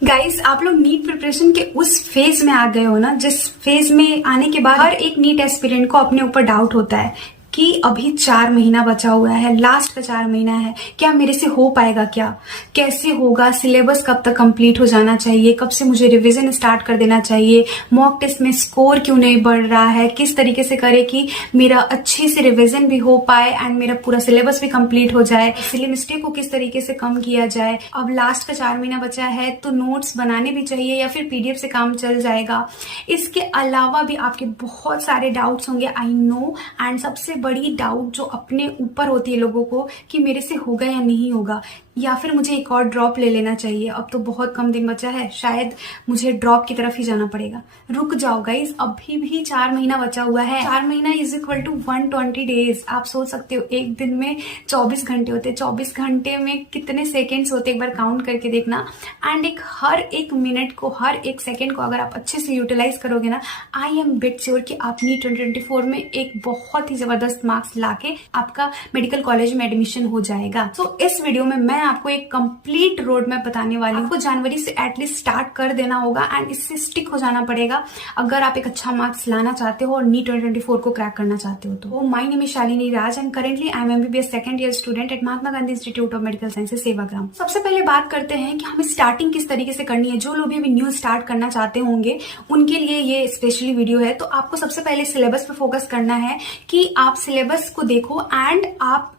Guys, आप लोग NEET preparation के उस फेज में आ गए हो ना, जिस फेज में आने के बाद हर एक नीट एस्पिरेंट को अपने ऊपर डाउट होता है कि अभी 4 महीना बचा हुआ है, लास्ट का 4 महीना है, क्या मेरे से हो पाएगा, क्या कैसे होगा, सिलेबस कब तक कंप्लीट हो जाना चाहिए, कब से मुझे रिवीजन स्टार्ट कर देना चाहिए, मॉक टेस्ट में स्कोर क्यों नहीं बढ़ रहा है, किस तरीके से करे कि मेरा अच्छे से रिवीजन भी हो पाए एंड मेरा पूरा सिलेबस भी कंप्लीट हो जाए, इसलिए मिस्टेक को किस तरीके से कम किया जाए। अब लास्ट का 4 महीना बचा है तो नोट्स बनाने भी चाहिए या फिर पीडीएफ से काम चल जाएगा। इसके अलावा भी आपके बहुत सारे डाउट्स होंगे, आई नो। एंड सबसे बड़ी डाउट जो अपने ऊपर होती है लोगों को कि मेरे से होगा या नहीं होगा, या फिर मुझे एक और ड्रॉप ले लेना चाहिए, अब तो बहुत कम दिन बचा है, शायद मुझे ड्रॉप की तरफ ही जाना पड़ेगा। रुक जाओ गाइस, अभी भी 4 महीना बचा हुआ है। 4 महीना इज इक्वल टू 120 डेज। आप सोच सकते हो एक दिन में 24 घंटे होते, 24 घंटे में कितने सेकेंड्स होते, एक बार काउंट करके देखना। एंड हर एक मिनट को, हर एक सेकेंड को अगर आप अच्छे से यूटिलाइज करोगे ना, आई एम बिट श्योर कि आप नीट 2024 में एक बहुत ही जबरदस्त मार्क्स लाके आपका मेडिकल कॉलेज में एडमिशन हो जाएगा। तो इस वीडियो में मैं आपको एक कंप्लीट रोड मैप बताने वाली हूँ। आपको जनवरी से एटलीस्ट स्टार्ट कर देना होगा एंड इससे स्टिक हो जाना पड़ेगा अगर आप एक अच्छा मार्क्स लाना चाहते हो और नीट 2024 को क्रैक करना चाहते हो। तो my name is Shalini Raj and currently I am MBBS second year student at Mahatma Gandhi institute of medical sciences Sevagram. सबसे पहले बात करते हैं कि हमें स्टार्टिंग किस तरीके से करनी है। जो लोग भी अभी न्यू स्टार्ट करना चाहते होंगे उनके लिए ये स्पेशली वीडियो है। तो आपको सबसे पहले सिलेबस पे फोकस करना है कि आप सिलेबस को देखो एंड आप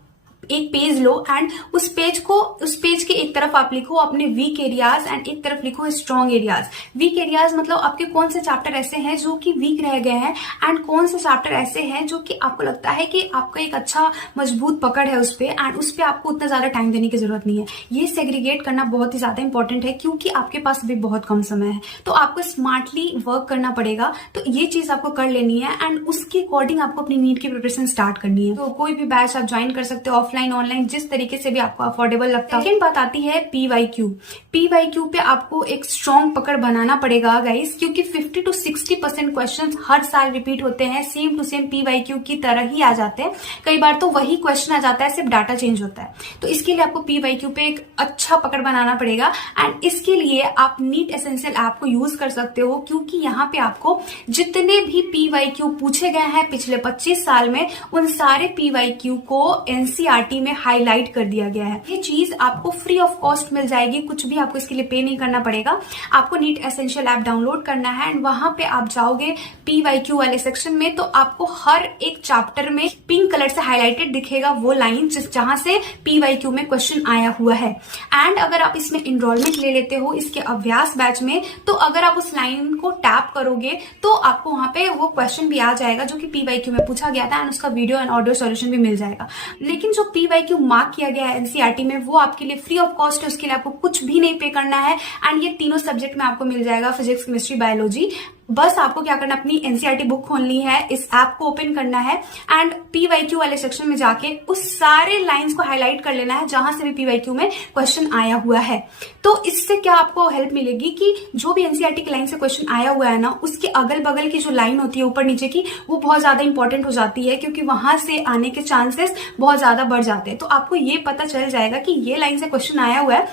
एक पेज लो एंड उस पेज के एक तरफ आप लिखो अपने वीक एरियाज एंड एक तरफ लिखो स्ट्रॉन्ग एरियाज। वीक एरियाज मतलब आपके कौन से चैप्टर ऐसे हैं जो कि वीक रह गए हैं एंड कौन से चैप्टर ऐसे हैं जो कि आपको लगता है कि आपका एक अच्छा मजबूत पकड़ है उस पे एंड उस पे आपको उतना ज्यादा टाइम देने की जरूरत नहीं है। ये सेग्रीगेट करना बहुत ही ज्यादा इंपॉर्टेंट है क्योंकि आपके पास भी बहुत कम समय है, तो आपको स्मार्टली वर्क करना पड़ेगा। तो ये चीज आपको कर लेनी है एंड उसके अकॉर्डिंग आपको अपनी नीट की प्रिपरेशन स्टार्ट करनी है। तो कोई भी बैच आप ज्वाइन कर सकते हो, ऑफलाइन ऑनलाइन, जिस तरीके से भी आपको अफोर्डेबल लगता है। सेकंड बात आती है पीवाईक्यू। पीवाईक्यू पे आपको एक स्ट्रॉन्ग पकड़ बनाना पड़ेगा गाइस, क्योंकि 50 to 60% क्वेश्चंस हर साल रिपीट होते हैं, सेम टू सेम पीवाईक्यू की तरह ही आ जाते हैं। कई बार तो वही क्वेश्चन आ जाता है, सिर्फ डाटा चेंज होता है। तो इसके लिए आपको पीवाईक्यू पे एक अच्छा पकड़ बनाना पड़ेगा एंड इसके लिए आप नीट एसेंशियल ऐप को यूज कर सकते हो, क्योंकि यहाँ पे आपको जितने भी पीवाईक्यू पूछे गए हैं पिछले 25 साल में, उन सारे पीवाईक्यू को एनसीईआरटी में हाईलाइट कर दिया गया है। ये चीज आपको फ्री ऑफ कॉस्ट मिल जाएगी, कुछ भी आपको इसके लिए पे नहीं करना पड़ेगा। आपको नीट एसेंशियल ऐप डाउनलोड करना है एंड वहां पे आप जाओगे पीवाईक्यू वाले सेक्शन में, तो आपको हर एक चैप्टर में पिंक कलर से हाईलाइटेड दिखेगा वो लाइन जहां से पीवाईक्यू में क्वेश्चन आया हुआ है। एंड अगर आप इसमें इनरोलमेंट ले लेते हो इसके अभ्यास बैच में, तो अगर आप उस लाइन को टैप करोगे तो आपको वहां पे वो क्वेश्चन भी आ जाएगा जो कि पीवाईक्यू में पूछा गया था एंड उसका वीडियो एंड ऑडियो सॉल्यूशन भी मिल जाएगा। लेकिन जो पीवाईक्यू मार्क किया गया है एनसीईआरटी में वो आपके लिए फ्री ऑफ कॉस्ट है, उसके लिए आपको कुछ भी नहीं पे करना है एंड ये तीनों सब्जेक्ट में आपको मिल जाएगा, फिजिक्स, केमिस्ट्री, बायोलॉजी। बस आपको क्या करना, अपनी एनसीईआरटी बुक खोलनी है, इस ऐप को ओपन करना है एंड पीवाईक्यू वाले सेक्शन में जाके उस सारे लाइंस को हाईलाइट कर लेना है जहां से भी पीवाईक्यू में क्वेश्चन आया हुआ है। तो इससे क्या आपको हेल्प मिलेगी कि जो भी एनसीईआरटी की लाइन से क्वेश्चन आया हुआ है ना, उसके अगल बगल की जो लाइन होती है ऊपर नीचे की, वो बहुत ज्यादा इंपॉर्टेंट हो जाती है, क्योंकि वहां से आने के चांसेस बहुत ज्यादा बढ़ जाते हैं। तो आपको ये पता चल जाएगा कि ये लाइन से क्वेश्चन आया हुआ है,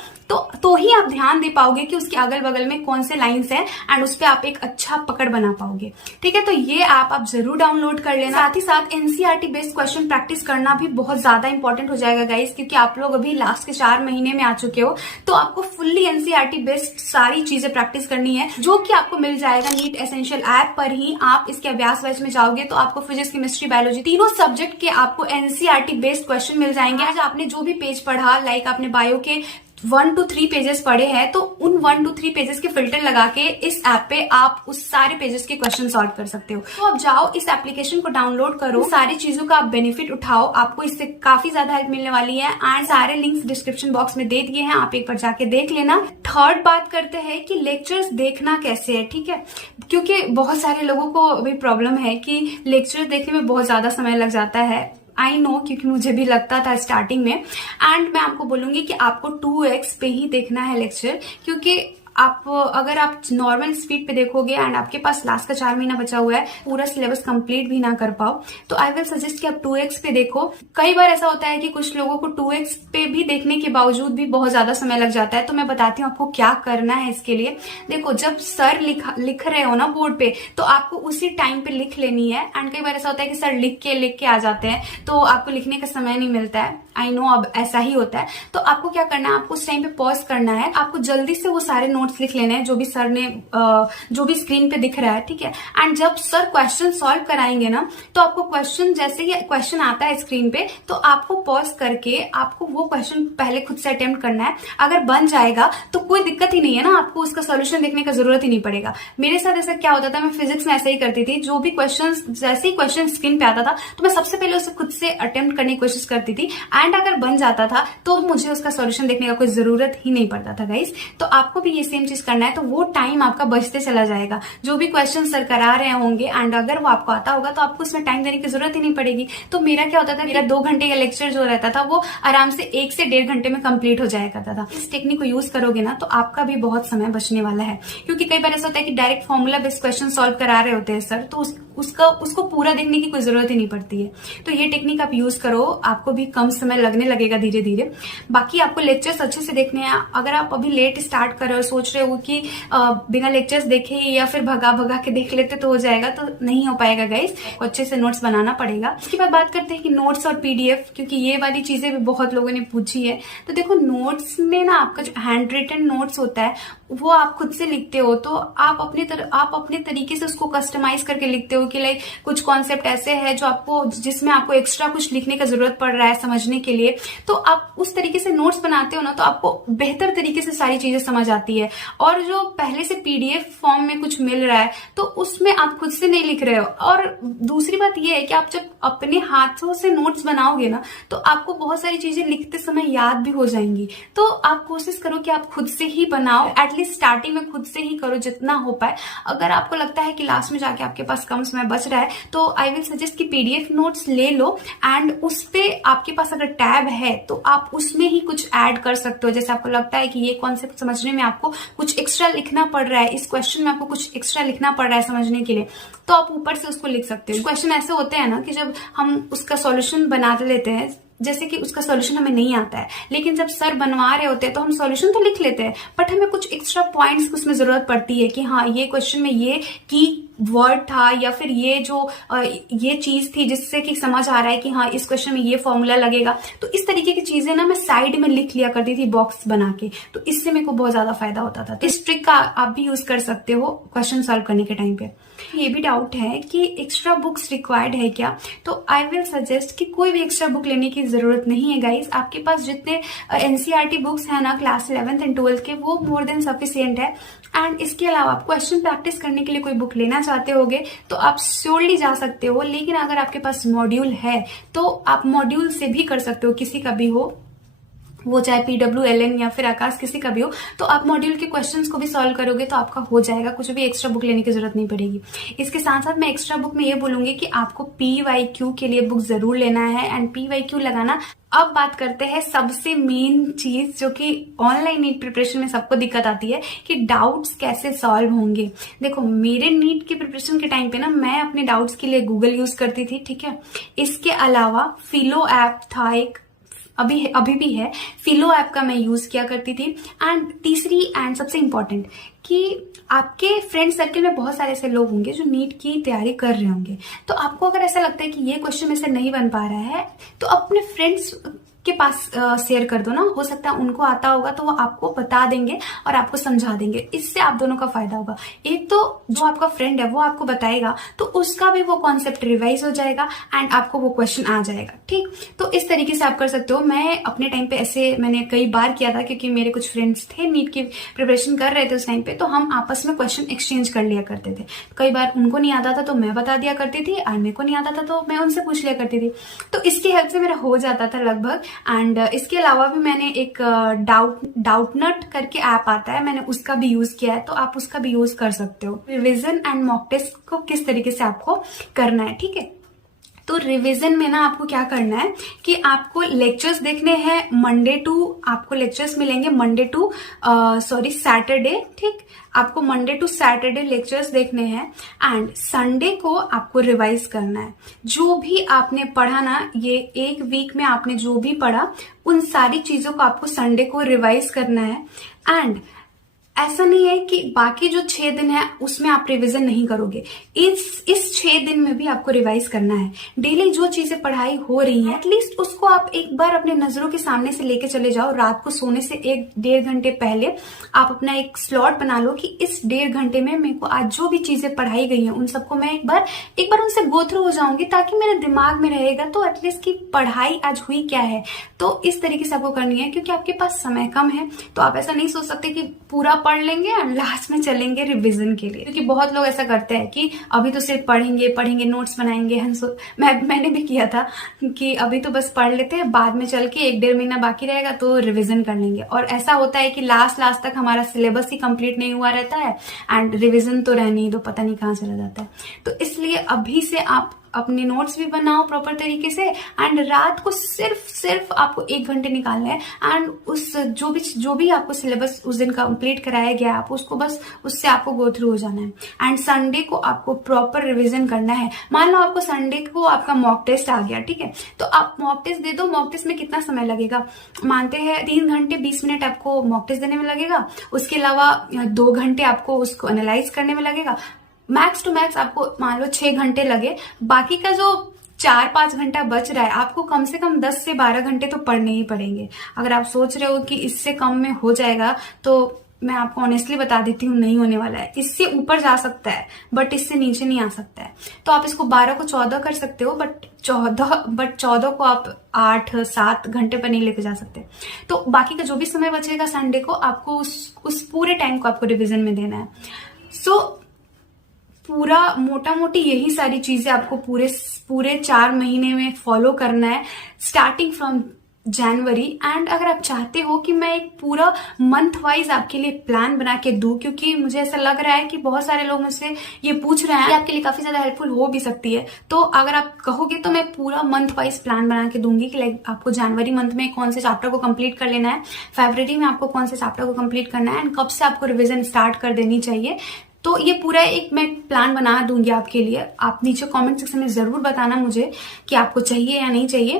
तो ही आप ध्यान दे पाओगे कि उसके अगल बगल में कौन से लाइंस हैं एंड उस पर आप एक अच्छा पकड़ बना पाओगे। ठीक है, तो ये ऐप आप जरूर डाउनलोड कर लेना। साथ ही साथ एनसीईआरटी बेस्ड क्वेश्चन प्रैक्टिस करना भी बहुत ज्यादा इंपॉर्टेंट हो जाएगा गाइस, क्योंकि आप लोग अभी लास्ट के 4 महीने में आ चुके हो, तो आपको फुल्ली एनसीईआरटी बेस्ड सारी चीजें प्रैक्टिस करनी है, जो कि आपको मिल जाएगा नीट एसेंशियल ऐप पर ही। आप इसके अभ्यास बैच में जाओगे तो आपको फिजिक्स, केमिस्ट्री, बायोलॉजी तीनों सब्जेक्ट के आपको एनसीईआरटी बेस्ड क्वेश्चन मिल जाएंगे। आज आपने जो भी पेज पढ़ा, लाइक आपने बायो के 1 to 3 पेजेस पढ़े हैं, तो उन 1 to 3 पेजेस के फिल्टर लगा के इस ऐप पे आप उस सारे पेजेस के क्वेश्चन सॉल्व कर सकते हो। तो अब जाओ इस एप्लीकेशन को डाउनलोड करो, सारी चीजों का आप बेनिफिट उठाओ, आपको इससे काफी ज्यादा हेल्प मिलने वाली है एंड सारे लिंक्स डिस्क्रिप्शन बॉक्स में दे दिए हैं, आप एक बार जाके देख लेना। थर्ड बात करते हैं कि लेक्चर्स देखना कैसे है। ठीक है, क्योंकि बहुत सारे लोगों को अभी प्रॉब्लम है कि लेक्चर देखने में बहुत ज्यादा समय लग जाता है। आई नो, क्योंकि मुझे भी लगता था स्टार्टिंग में। एंड मैं आपको बोलूंगी कि आपको 2x पे ही देखना है लेक्चर, क्योंकि आप अगर आप नॉर्मल स्पीड पे देखोगे एंड आपके पास लास्ट का 4 महीना बचा हुआ है, पूरा सिलेबस कंप्लीट भी ना कर पाओ, तो आई विल सजेस्ट कि आप 2x पे देखो। कई बार ऐसा होता है कि कुछ लोगों को 2x पे भी देखने के बावजूद भी बहुत ज्यादा समय लग जाता है। तो मैं बताती हूँ आपको क्या करना है इसके लिए। देखो, जब सर लिख रहे हो ना बोर्ड पे, तो आपको उसी टाइम पे लिख लेनी है। एंड कई बार ऐसा होता है कि सर लिख के आ जाते हैं, तो आपको लिखने का समय नहीं मिलता है। आई नो, अब ऐसा ही होता है। तो आपको क्या करना है, आपको उस टाइम पे पॉज करना है, आपको जल्दी से वो सारे नोट्स लिख लेने हैं जो भी सर ने जो भी स्क्रीन पे दिख रहा है, ठीक है। एंड जब सर क्वेश्चन सॉल्व कराएंगे ना, तो आपको क्वेश्चन, जैसे ही क्वेश्चन आता है स्क्रीन पे, तो आपको पॉज करके आपको वो क्वेश्चन पहले खुद से अटेम्प्ट करना है। अगर बन जाएगा तो कोई दिक्कत ही नहीं है ना, आपको उसका सोल्यूशन देखने का जरूरत ही नहीं पड़ेगा। मेरे साथ ऐसा क्या होता था, मैं फिजिक्स में ऐसे ही करती थी। जो भी क्वेश्चन, जैसे ही क्वेश्चन स्क्रीन पे आता था, तो मैं सबसे पहले उसे खुद से अटेम्प्ट करने की कोशिश करती थी। एंड अगर बन जाता था तो मुझे उसका सॉल्यूशन देखने का कोई जरूरत ही नहीं पड़ता था गाइस। तो आपको भी ये सेम चीज करना है, तो वो टाइम आपका बचते चला जाएगा। जो भी क्वेश्चन सर करा रहे होंगे एंड अगर वो आपको आता होगा, तो आपको उसमें टाइम देने की जरूरत ही नहीं पड़ेगी। तो मेरा क्या होता था, मेरा 2 घंटे का लेक्चर जो रहता था, वो आराम से 1 से 1.5 घंटे में कंप्लीट हो जाया करता था। इस टेक्निक को यूज करोगे ना, तो आपका भी बहुत समय बचने वाला है। क्योंकि कई बार ऐसा होता है कि direct formula based question solve करा रहे होते हैं सर, तो उसको पूरा देखने की कोई जरूरत ही नहीं पड़ती है। तो ये टेक्निक आप यूज करो, आपको भी कम समय लगने लगेगा धीरे धीरे। बाकी आपको लेक्चर्स अच्छे से देखने हैं। अगर आप अभी लेट स्टार्ट कर रहे हो, सोच रहे हो कि बिना लेक्चर्स देखे या फिर भगा के देख लेते तो हो जाएगा, तो नहीं हो पाएगा गाइस। अच्छे से नोट्स बनाना पड़ेगा। इसके बाद बात करते हैं कि नोट्स और पीडीएफ, क्योंकि ये वाली चीजें भी बहुत लोगों ने पूछी है। तो देखो, नोट्स में ना आपका जो हैंड रिटन नोट्स होता है, वो आप खुद से लिखते हो, तो आप अपने तरीके से उसको कस्टमाइज करके लिखते हो कि लाइक कुछ कॉन्सेप्ट ऐसे है जिसमें आपको एक्स्ट्रा कुछ लिखने का जरूरत पड़ रहा है समझने के लिए, तो आप उस तरीके से नोट्स बनाते हो ना, तो आपको बेहतर तरीके से सारी चीजें समझ आती है। और जो पहले से पीडीएफ फॉर्म में कुछ मिल रहा है, तो उसमें आप खुद से नहीं लिख रहे हो। और दूसरी बात यह है कि आप जब अपने हाथों से नोट्स बनाओगे ना, तो आपको बहुत सारी चीजें लिखते समय याद भी हो जाएंगी। तो आप कोशिश करो कि आप खुद से ही बनाओ, एटलीस्ट स्टार्टिंग में खुद से ही करो जितना हो पाए। अगर आपको लगता है कि लास्ट में जाके आपके पास कम समय बच रहा है, तो आई विल सजेस्ट कि पीडीएफ नोट्स ले लो एंड उस पे आपके पास अगर टैब है, तो आप उसमें ही कुछ ऐड कर सकते हो। जैसे आपको लगता है कि ये कॉन्सेप्ट समझने में आपको कुछ एक्स्ट्रा लिखना पड़ रहा है, इस क्वेश्चन में आपको कुछ एक्स्ट्रा लिखना पड़ रहा है समझने के लिए, तो आप ऊपर से उसको लिख सकते हो। क्वेश्चन ऐसे होते हैं ना कि जब हम उसका सॉल्यूशन बना लेते हैं, जैसे कि उसका सॉल्यूशन हमें नहीं आता है, लेकिन जब सर बनवा रहे होते हैं तो हम सॉल्यूशन तो लिख लेते हैं, बट हमें कुछ एक्स्ट्रा पॉइंट्स उसमें जरूरत पड़ती है कि हाँ, ये क्वेश्चन में ये की वर्ड था, या फिर ये चीज थी जिससे कि समझ आ रहा है कि हाँ, इस क्वेश्चन में ये फॉर्मूला लगेगा। तो इस तरीके की चीजें ना मैं साइड में लिख लिया करती थी बॉक्स बना के, तो इससे मेरे को बहुत ज्यादा फायदा होता था। तो इस ट्रिक का आप भी यूज कर सकते हो क्वेश्चन सॉल्व करने के टाइम पे। ये भी डाउट है कि एक्स्ट्रा बुक्स रिक्वायर्ड है क्या, तो आई विल सजेस्ट कि कोई भी एक्स्ट्रा बुक लेने की जरूरत नहीं है गाइस। आपके पास जितने एनसीईआरटी बुक्स है ना क्लास 11th एंड 12th के, वो मोर देन सफिशिएंट है। एंड इसके अलावा आप क्वेश्चन प्रैक्टिस करने के लिए कोई बुक लेना चाहते होगे, तो आप श्योरली जा सकते हो। लेकिन अगर आपके पास मॉड्यूल है, तो आप मॉड्यूल से भी कर सकते हो, किसी का भी हो, वो चाहे PWLN या फिर आकाश, किसी का भी हो, तो आप मॉड्यूल के क्वेश्चंस को भी सॉल्व करोगे तो आपका हो जाएगा। कुछ भी एक्स्ट्रा बुक लेने की जरूरत नहीं पड़ेगी। इसके साथ साथ मैं एक्स्ट्रा बुक में ये बोलूंगी कि आपको PYQ के लिए बुक जरूर लेना है एंड PYQ लगाना। अब बात करते हैं सबसे मेन चीज, जो कि ऑनलाइन नीट प्रिपरेशन में सबको दिक्कत आती है कि डाउट्स कैसे सॉल्व होंगे। देखो, मेरे नीट के प्रिपरेशन के टाइम पे ना, मैं अपने डाउट्स के लिए गूगल यूज करती थी, ठीक है। इसके अलावा फिलो ऐप था एक, अभी भी है, फिलो ऐप का मैं यूज किया करती थी। एंड तीसरी एंड सबसे इंपॉर्टेंट, कि आपके फ्रेंड सर्कल में बहुत सारे ऐसे लोग होंगे जो नीट की तैयारी कर रहे होंगे। तो आपको अगर ऐसा लगता है कि ये क्वेश्चन में से नहीं बन पा रहा है, तो अपने फ्रेंड्स के पास शेयर कर दो ना, हो सकता है उनको आता होगा तो वो आपको बता देंगे और आपको समझा देंगे। इससे आप दोनों का फायदा होगा। एक तो जो आपका फ्रेंड है वो आपको बताएगा, तो उसका भी वो कॉन्सेप्ट रिवाइज हो जाएगा एंड आपको वो क्वेश्चन आ जाएगा, ठीक। तो इस तरीके से आप कर सकते हो। मैं अपने टाइम पे ऐसे मैंने कई बार किया था, क्योंकि मेरे कुछ फ्रेंड्स थे नीट की प्रिपरेशन कर रहे थे उस टाइम पे, तो हम आपस में क्वेश्चन एक्सचेंज कर लिया करते थे। कई बार उनको नहीं आता था तो मैं बता दिया करती थी, और मेरे को नहीं आता था तो मैं उनसे पूछ लिया करती थी। तो इसकी हेल्प से मेरा हो जाता था लगभग। एंड इसके अलावा भी मैंने एक डाउटनट करके ऐप आता है, मैंने उसका भी यूज किया है, तो आप उसका भी यूज कर सकते हो। रिवीजन एंड मॉक टेस्ट को किस तरीके से आपको करना है, ठीक है। तो रिवीजन में ना आपको क्या करना है कि आपको लेक्चर्स देखने हैं मंडे टू, आपको लेक्चर्स मिलेंगे मंडे टू सैटरडे, ठीक। आपको मंडे टू सैटरडे लेक्चर्स देखने हैं एंड संडे को आपको रिवाइज करना है। जो भी आपने पढ़ा ना, ये एक वीक में आपने जो भी पढ़ा उन सारी चीजों को आपको संडे को रिवाइज करना है। एंड ऐसा नहीं है कि बाकी जो 6 दिन है उसमें आप रिवीजन नहीं करोगे, इस 6 दिन में भी आपको रिवाइज करना है। डेली जो चीजें पढ़ाई हो रही हैं एटलीस्ट उसको आप एक बार अपने नजरों के सामने से लेके चले जाओ। रात को सोने से 1-1.5 घंटे पहले आप अपना एक स्लॉट बना लो कि इस 1.5 घंटे में मेरे को आज जो भी चीजें पढ़ाई गई हैं उन सबको मैं एक बार उनसे गो थ्रू हो जाऊंगी, ताकि मेरे दिमाग में रहेगा तो एटलीस्ट की पढ़ाई आज हुई क्या है। तो इस तरीके से आपको करनी है, क्योंकि आपके पास समय कम है। तो आप ऐसा नहीं सोच सकते कि पूरा पढ़ लेंगे और लास्ट में चलेंगे रिवीजन के लिए, क्योंकि बहुत लोग ऐसा करते हैं कि अभी तो सिर्फ पढ़ेंगे नोट्स बनाएंगे। मैंने भी किया था कि अभी तो बस पढ़ लेते हैं, बाद में चल के 1-1.5 महीना बाकी रहेगा तो रिवीजन कर लेंगे। और ऐसा होता है कि लास्ट तक हमारा सिलेबस ही कंप्लीट नहीं हुआ रहता है एंड रिवीजन तो रहने ही दो, पता नहीं कहाँ चला जाता है। तो इसलिए अभी से आप अपने नोट्स भी बनाओ प्रॉपर तरीके से एंड रात को सिर्फ आपको 1 घंटे निकालना है एंड उस जो भी आपको सिलेबस उस दिन कंप्लीट कराया गया आप उसको बस उससे आपको गो थ्रू हो जाना है। एंड संडे को आपको प्रॉपर रिवीजन करना है। मान लो आपको संडे को आपका मॉक टेस्ट आ गया, ठीक है, तो आप मॉक टेस्ट दे दो। मॉक टेस्ट में कितना समय लगेगा, मानते हैं 3 घंटे 20 मिनट आपको मॉक टेस्ट देने में लगेगा। उसके अलावा 2 घंटे आपको उसको एनालाइज करने में लगेगा। मैक्स टू मैक्स आपको मान लो 6 घंटे लगे। बाकी का जो 4-5 घंटा बच रहा है आपको कम से कम 10 से 12 घंटे तो पढ़ने ही पड़ेंगे। अगर आप सोच रहे हो कि इससे कम में हो जाएगा तो मैं आपको ऑनेस्टली बता देती हूँ, नहीं होने वाला है। इससे ऊपर जा सकता है बट इससे नीचे नहीं आ सकता है। तो आप इसको 12 को 14 कर सकते हो, बट 14 को आप 8-7 घंटे पर नहीं लेके जा सकते। तो बाकी का जो भी समय बचेगा संडे को आपको उस पूरे टाइम को आपको रिविजन में देना है। पूरा मोटा मोटी यही सारी चीजें आपको पूरे 4 महीने में फॉलो करना है, स्टार्टिंग फ्रॉम जनवरी। एंड अगर आप चाहते हो कि मैं एक पूरा मंथ वाइज आपके लिए प्लान बना के दूं, क्योंकि मुझे ऐसा लग रहा है कि बहुत सारे लोग मुझसे ये पूछ रहे हैं, आपके लिए काफी ज्यादा हेल्पफुल हो भी सकती है। तो अगर आप कहोगे तो मैं पूरा मंथ वाइज प्लान बना के दूंगी कि लाइक आपको जनवरी मंथ में कौन से चैप्टर को कंप्लीट कर लेना है, फरवरी में आपको कौन से चैप्टर को कंप्लीट करना है एंड कब से आपको रिविजन स्टार्ट कर देनी चाहिए। तो ये पूरा एक मैं प्लान बना दूंगी आपके लिए। आप नीचे कमेंट सेक्शन में जरूर बताना मुझे कि आपको चाहिए या नहीं चाहिए।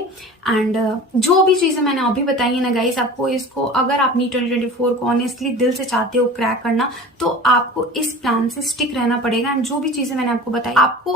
एंड जो भी चीजें मैंने अभी बताई है ना गाइस, आपको इसको अगर आप नीट 2024 को ऑनेस्टली दिल से चाहते हो क्रैक करना तो आपको इस प्लान से स्टिक रहना पड़ेगा। एंड जो भी चीजें मैंने आपको बताई आपको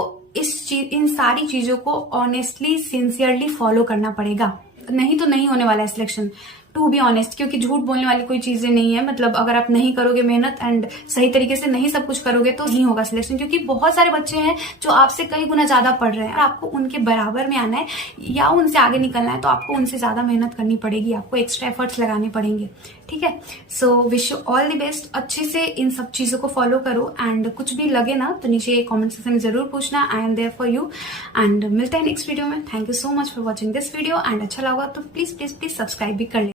इन सारी चीजों को ऑनेस्टली सिंसियरली फॉलो करना पड़ेगा, नहीं तो नहीं होने वाला है सिलेक्शन, टू बी ऑनेस्ट। क्योंकि झूठ बोलने वाली कोई चीजें नहीं है। मतलब अगर आप नहीं करोगे मेहनत एंड सही तरीके से नहीं सब कुछ करोगे तो नहीं होगा सिलेक्शन। क्योंकि बहुत सारे बच्चे हैं जो आपसे कई गुना ज्यादा पढ़ रहे हैं और आपको उनके बराबर में आना है या उनसे आगे निकलना है तो आपको उनसे ज्यादा मेहनत करनी पड़ेगी, आपको एक्स्ट्रा एफर्ट्स लगाने पड़ेंगे, ठीक है। So wish you all the best. अच्छे से इन सब चीजों को फॉलो करो एंड कुछ भी लगे ना तो नीचे कॉमेंट सेक्शन में जरूर पूछना। I am there for you and मिलते हैं नेक्स्ट वीडियो में। Thank you so much for watching this video and अच्छा लगा तो प्लीज सब्सक्राइब भी कर ले।